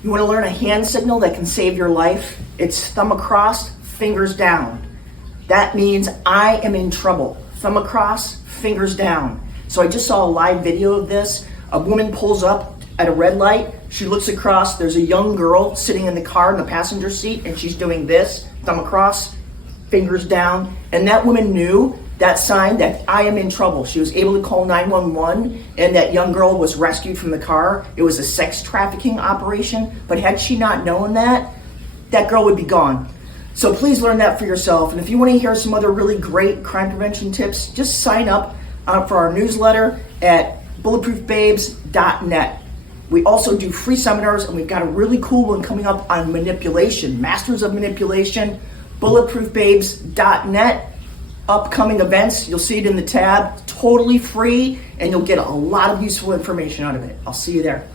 You want to learn a hand signal that can save your life? It's thumb across, fingers down. That means I am in trouble. Thumb across, fingers down. So I just saw a live video of this. A woman pulls up at a red light. She looks across. There's a young girl sitting in the car in the passenger seat, and she's doing this, thumb across, fingers down. And that woman knew that sign that I am in trouble. She was able to call 911, and that young girl was rescued from the car. It was a sex trafficking operation, but had she not known that, that girl would be gone. So please learn that for yourself. And if you want to hear some other really great crime prevention tips, just sign up for our newsletter at bulletproofbabes.net. We also do free seminars, and we've got a really cool one coming up on manipulation, Masters of Manipulation, bulletproofbabes.net. Upcoming events, you'll see it in the tab, totally free, and you'll get a lot of useful information out of it. I'll see you there.